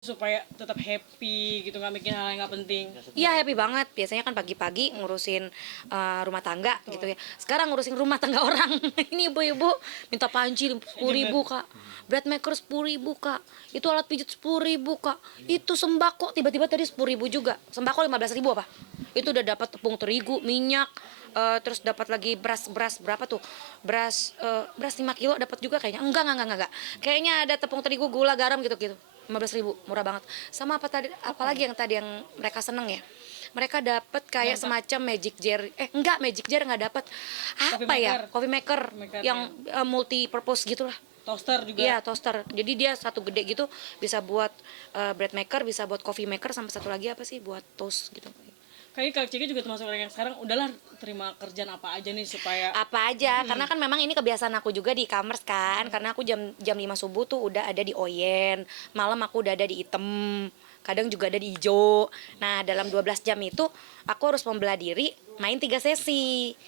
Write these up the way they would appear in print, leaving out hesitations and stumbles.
supaya tetap happy gitu, nggak bikin hal yang nggak penting. Iya happy banget. Biasanya kan pagi-pagi ngurusin rumah tangga gitu ya. Sekarang ngurusin rumah tangga orang. Ini ibu-ibu minta panci 10.000 kak. Bread maker 10.000 kak. Itu alat pijat 10.000 kak. Itu sembako tiba-tiba tadi 10.000 juga. Sembako 15.000 apa? Itu udah dapat tepung terigu, minyak, terus dapat lagi beras berapa tuh? Beras 5 kilo dapat juga kayaknya. Enggak. Kayaknya ada tepung terigu, gula, garam gitu-gitu. 15.000 murah banget. Sama apalagi yang tadi yang mereka seneng ya, mereka dapat kayak semacam magic jar, enggak, magic jar nggak dapat, apa ya, coffee maker yang multi purpose gitulah. Toaster juga. Iya, toaster. Jadi dia satu gede gitu, bisa buat bread maker, bisa buat coffee maker, sama satu lagi apa sih, buat toast gitu. Kayaknya Kak Ciki juga termasuk orang yang sekarang udahlah terima kerjaan apa aja nih supaya Apa aja, karena kan memang ini kebiasaan aku juga di e-commerce kan, karena aku jam 5 subuh tuh udah ada di Oyen, malam aku udah ada di Item, kadang juga ada di Ijo. Nah dalam 12 jam itu aku harus membelah diri main 3 sesi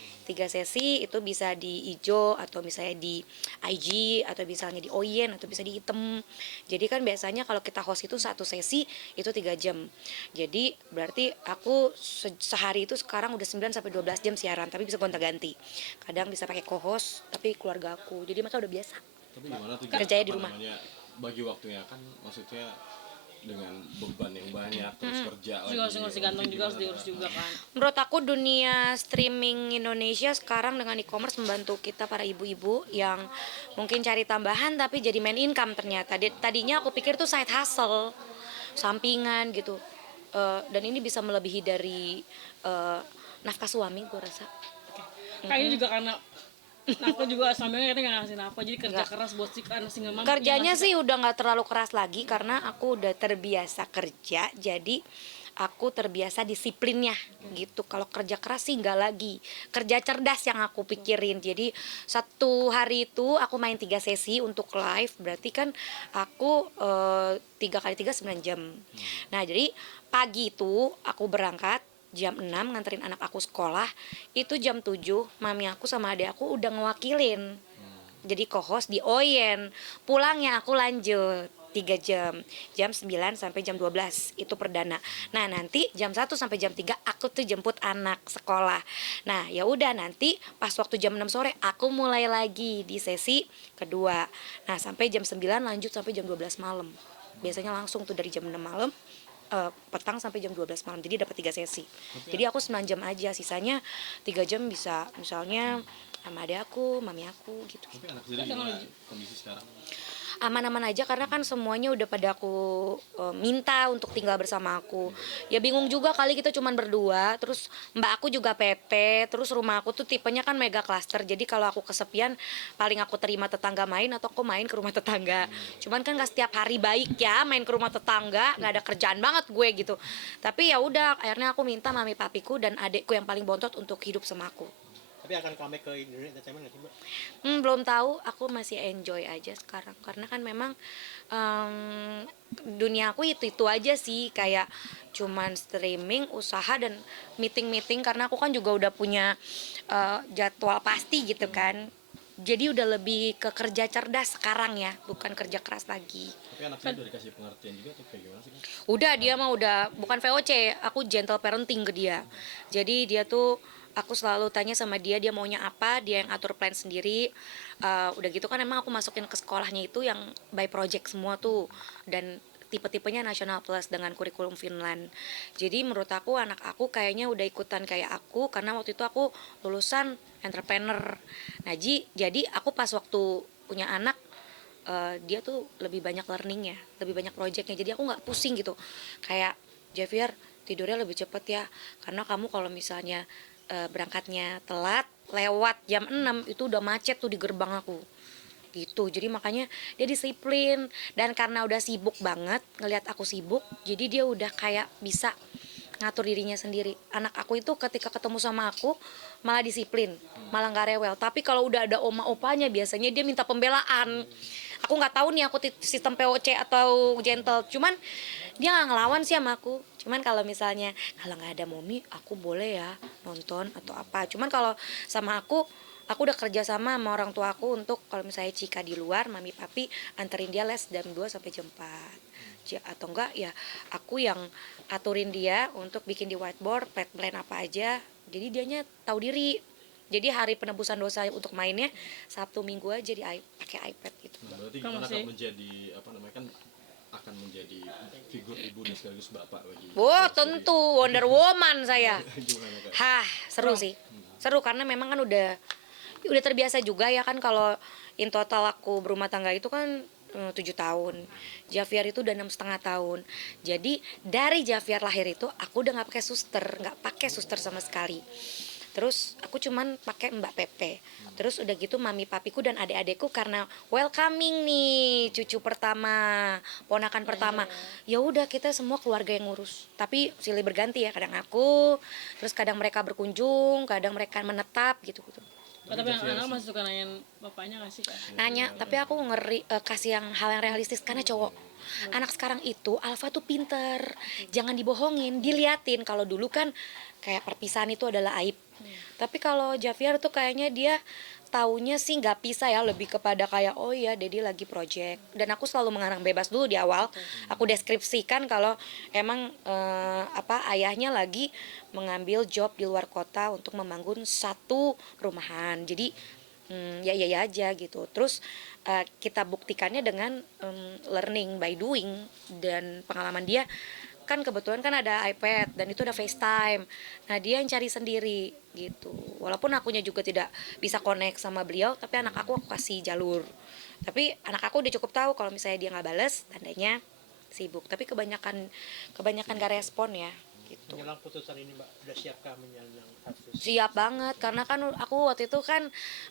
itu bisa di Ijo atau misalnya di IG atau misalnya di Oyen atau bisa di Item. Jadi kan biasanya kalau kita host itu satu sesi itu 3 jam. Jadi berarti aku sehari itu sekarang udah 9 sampai 12 jam siaran, tapi bisa gonta-ganti. Kadang bisa pakai co-host tapi keluarga aku. Jadi mereka udah biasa. Tapi gimana tuh Kerjanya di rumah. bagi waktunya kan, maksudnya dengan beban yang banyak terus kerja lagi. juga harus ngurus gantung juga harus diurus juga kan. Menurut aku dunia streaming Indonesia sekarang dengan e-commerce membantu kita para ibu-ibu yang mungkin cari tambahan tapi jadi main income ternyata. Tadinya aku pikir tuh side hustle, sampingan gitu. Dan ini bisa melebihi dari nafkah suami, gue rasa. Kayaknya juga karena aku juga sambilnya kita nggak ngasih apa, jadi kerja keras buat si anak single mom. Kerjanya sih udah nggak terlalu keras lagi karena aku udah terbiasa kerja, jadi aku terbiasa disiplinnya gitu. Kalau kerja keras sih nggak lagi. Kerja cerdas yang aku pikirin. Jadi satu hari itu aku main 3 sesi untuk live, berarti kan aku 3 kali 3 9 jam. Nah jadi pagi itu aku berangkat jam 6 nganterin anak aku sekolah, itu jam 7 mami aku sama adik aku udah ngewakilin jadi co-host di Oyen. Pulangnya aku lanjut 3 jam 9 sampai jam 12 itu perdana. Nah nanti jam 1 sampai jam 3 aku tuh jemput anak sekolah. Nah ya udah nanti pas waktu jam 6 sore aku mulai lagi di sesi kedua. Nah sampai jam 9 lanjut sampai jam 12 malam. Biasanya langsung tuh dari jam 6 malam petang sampai jam 12 malam, jadi dapat 3 sesi. Jadi aku 9 jam aja, sisanya 3 jam bisa misalnya sama adik aku, mami aku gitu. Tapi anak sendiri gimana kondisi sekarang? Aman-aman aja karena kan semuanya udah pada aku minta untuk tinggal bersama aku. Ya bingung juga kali kita cuman berdua, terus mbak aku juga PP, terus rumah aku tuh tipenya kan mega cluster. Jadi kalau aku kesepian paling aku terima tetangga main atau aku main ke rumah tetangga. Cuman kan gak setiap hari baik ya main ke rumah tetangga, nggak ada kerjaan banget gue gitu. Tapi ya udah akhirnya aku minta mami papiku dan adekku yang paling bontot untuk hidup sama aku. Tapi akan comeback ke Indonesia Entertainment nggak sih, Mbak? Belum tahu, aku masih enjoy aja sekarang karena kan memang dunia aku itu aja sih, kayak cuman streaming, usaha dan meeting karena aku kan juga udah punya jadwal pasti gitu kan. Jadi udah lebih ke kerja cerdas sekarang ya, bukan kerja keras lagi. Tapi anak saya udah dikasih pengertian juga atau kayak gimana sih kan? Udah, dia mah udah bukan VOC, aku gentle parenting ke dia. Jadi dia tuh aku selalu tanya sama dia maunya apa, dia yang atur plan sendiri. Udah gitu kan emang aku masukin ke sekolahnya itu yang by project semua tuh, dan tipe-tipenya nasional plus dengan kurikulum Finland. Jadi menurut aku anak aku kayaknya udah ikutan kayak aku karena waktu itu aku lulusan entrepreneur. Nah jadi aku pas waktu punya anak dia tuh lebih banyak learning ya, lebih banyak projectnya, jadi aku nggak pusing gitu kayak Javier tidurnya lebih cepet ya karena kamu kalau misalnya berangkatnya telat lewat jam 6 itu udah macet tuh di gerbang aku gitu. Jadi makanya dia disiplin, dan karena udah sibuk banget ngelihat aku sibuk jadi dia udah kayak bisa ngatur dirinya sendiri. Anak aku itu ketika ketemu sama aku malah disiplin, malah nggak rewel. Tapi kalau udah ada oma-opanya biasanya dia minta pembelaan. Aku nggak tahu nih aku sistem POC atau gentle. Cuman dia nggak ngelawan sih sama aku. Cuman kalau misalnya kalau nggak ada mommy aku boleh ya nonton atau apa. Cuman kalau sama aku udah kerja sama orang tua aku untuk kalau misalnya Cika di luar, mami papi anterin dia les jam 2 sampai jam 4. atau enggak ya aku yang aturin dia untuk bikin di whiteboard plan apa aja, jadi dianya tahu diri. Jadi hari penebusan dosa untuk mainnya Sabtu Minggu aja pakai iPad gitu. Nah, berarti Kan gimana masih- akan menjadi apa namanya kan akan menjadi figur ibu dan sekaligus bapak bagi Wah Kak tentu Wonder Woman saya. sendiri. Gimana Kak? Hah, seru sih. Seru karena memang kan udah terbiasa juga ya kan kalau in total aku berumah tangga itu kan 7 tahun. Javier itu udah 6,5 tahun. Jadi dari Javier lahir itu aku udah nggak pakai suster sama sekali. Terus aku cuman pakai Mbak Pepe. Terus udah gitu mami papiku dan adik-adikku karena welcoming nih cucu pertama, ponakan pertama. Ya udah kita semua keluarga yang ngurus. Tapi silih berganti ya, kadang aku, terus kadang mereka berkunjung, kadang mereka menetap gitu-gitu. Oh, tapi anak masih suka nanyain bapaknya nggak sih Kak? Nanya, tapi aku kasih hal yang realistis karena cowok. Anak sekarang itu Alfa tuh pinter, jangan dibohongin, diliatin. Kalau dulu kan kayak perpisahan itu adalah aib. Tapi kalau Javier tuh kayaknya dia taunya sih nggak pisah ya, lebih kepada kayak oh iya Dedi lagi project. Dan aku selalu mengarang bebas dulu di awal. Aku deskripsikan kalau emang ayahnya lagi mengambil job di luar kota untuk membangun satu rumahan. Jadi ya aja gitu. Terus kita buktikannya dengan learning by doing, dan pengalaman dia kan kebetulan kan ada iPad dan itu ada FaceTime. Nah dia yang cari sendiri gitu. Walaupun akunya juga tidak bisa connect sama beliau, tapi anak aku kasih jalur. Tapi anak aku udah cukup tahu kalau misalnya dia nggak bales, tandanya sibuk. Tapi kebanyakan gak respon ya. Gitu. Menjelang putusan ini Mbak, udah siapkah menjelang kasus? Siap banget, karena kan aku waktu itu kan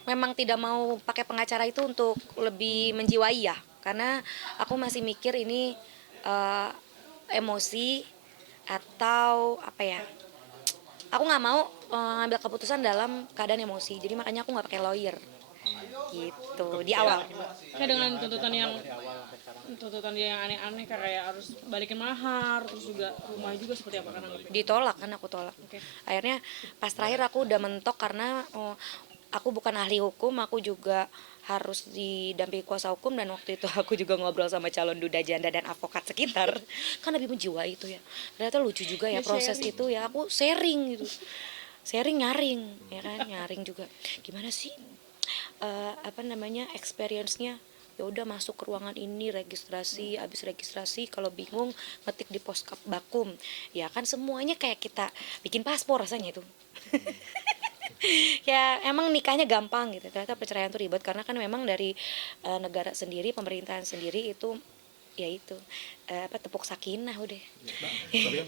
memang tidak mau pakai pengacara itu untuk lebih menjiwai ya. Karena aku masih mikir ini emosi atau apa ya. Aku nggak mau ngambil keputusan dalam keadaan emosi. Jadi makanya aku nggak pakai lawyer. Gitu di awal. Kayak dengan tuntutan yang Dari awal sampai sekarang. tuntutan dia yang aneh-aneh kayak harus balikin mahar, terus juga rumah juga seperti apa kan anggapnya? Ditolak kan, aku tolak. Oke. Akhirnya pas terakhir aku udah mentok karena aku bukan ahli hukum, aku juga harus didampingi kuasa hukum, dan waktu itu aku juga ngobrol sama calon duda janda dan advokat sekitar kan lebih menjiwai itu ya. Ternyata lucu juga ya proses itu ya, aku sharing gitu, nyaring ya kan, nyaring juga gimana sih experience-nya. Ya udah masuk ke ruangan ini, registrasi, habis registrasi kalau bingung ngetik di pos bakum. Ya kan semuanya kayak kita bikin paspor rasanya itu. Ya emang nikahnya gampang gitu, ternyata perceraian itu ribet karena kan memang dari negara sendiri, pemerintahan sendiri itu ya itu tepuk sakinah udah. Tapi kan